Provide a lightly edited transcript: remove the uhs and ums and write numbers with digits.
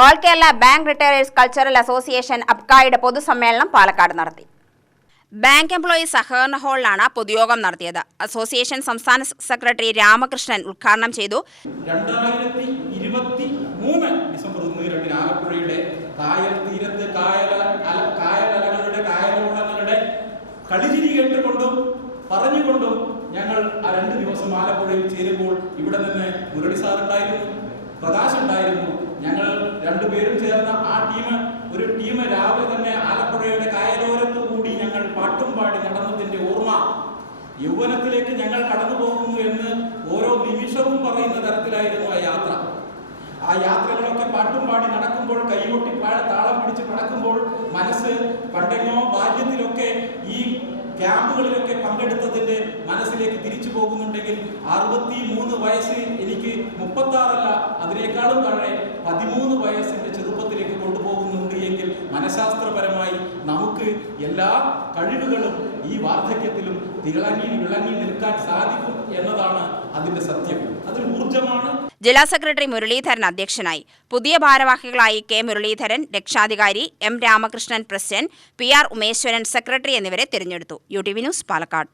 All Kerala bank retirees cultural association അബ്കായുടെ പൊതുസമ്മേളനം പാലക്കാട് നടത്തി. ബാങ്ക് എംപ്ലോയീസ് സഹകരണ ഹാളിലാണ് പൊതുയോഗം നടത്തിയത്. അസോസിയേഷൻ സംസ്ഥാന സെക്രട്ടറി രാമകൃഷ്ണൻ ഉദ്ഘാടനം ചെയ്തു. 2023 ഡിസംബർ 1 ആലപ്പുഴയുടെ കായൽ തീരത്ത് കായലോളങ്ങളുടെ കളിചിരി കേട്ടുകൊണ്ടും പറഞ്ഞുകൊണ്ടും ഞങ്ങൾ ആ 2 ദിവസം ആലപ്പുഴയിൽ ചേരുമ്പോൾ ഇവിടെ നിന്ന് മുരളി സാർ ഉണ്ടായിരുന്നു, പ്രകാശ് ഉണ്ടായിരുന്നു. ഞങ്ങൾ രണ്ടുപേരും ചേർന്ന ആ ഒരു ടീം രാവിലെ തന്നെ ആലപ്പുഴയുടെ കായലോരത്ത് കൂടി ഞങ്ങൾ പാട്ടും പാടി നടന്നതിന്റെ ഓർമ്മ, യൗവനത്തിലേക്ക് ഞങ്ങൾ കടന്നു പോകുന്നു എന്ന് ഓരോ നിമിഷവും പറയുന്ന തരത്തിലായിരുന്നു ആ യാത്ര. ആ യാത്രകളൊക്കെ പാട്ടും പാടി നടക്കുമ്പോൾ, കൈകൊട്ടി താളം പിടിച്ച് നടക്കുമ്പോൾ മനസ്സ് പണ്ടെങ്ങോ ബാല്യത്തിലൊക്കെ ഈ ക്യാമ്പുകളിലൊക്കെ പങ്കെടുത്തതിന്റെ മനസ്സിലേക്ക് തിരിച്ചു പോകുന്നുണ്ടെങ്കിൽ 63 വയസ്സ് എനിക്ക് 36 അല്ല, അതിനേക്കാളും താഴെ 13 വയസ്സിന്റെ ചെറുപ്പത്തിലേക്ക് കൊണ്ടുപോകുന്നുണ്ട് എങ്കിൽ മനഃശാസ്ത്രപരമായി നമുക്ക് എല്ലാ കഴിവുകളും ഈ വാർദ്ധക്യത്തിലും വിളങ്ങി നിൽക്കാൻ സാധിക്കും എന്നതാണ് അതിന്റെ സത്യം. അതൊരു ഊർജ്ജമാണ്. ജില്ലാ സെക്രട്ടറി മുരളീധരൻ അധ്യക്ഷനായി. പുതിയ ഭാരവാഹികളായി കെ മുരളീധരൻ രക്ഷാധികാരി, M Ramakrishnan president, PR Umeshwaran secretary എന്നിവരെ തിരഞ്ഞെടുത്തു. UTV news Palakkad.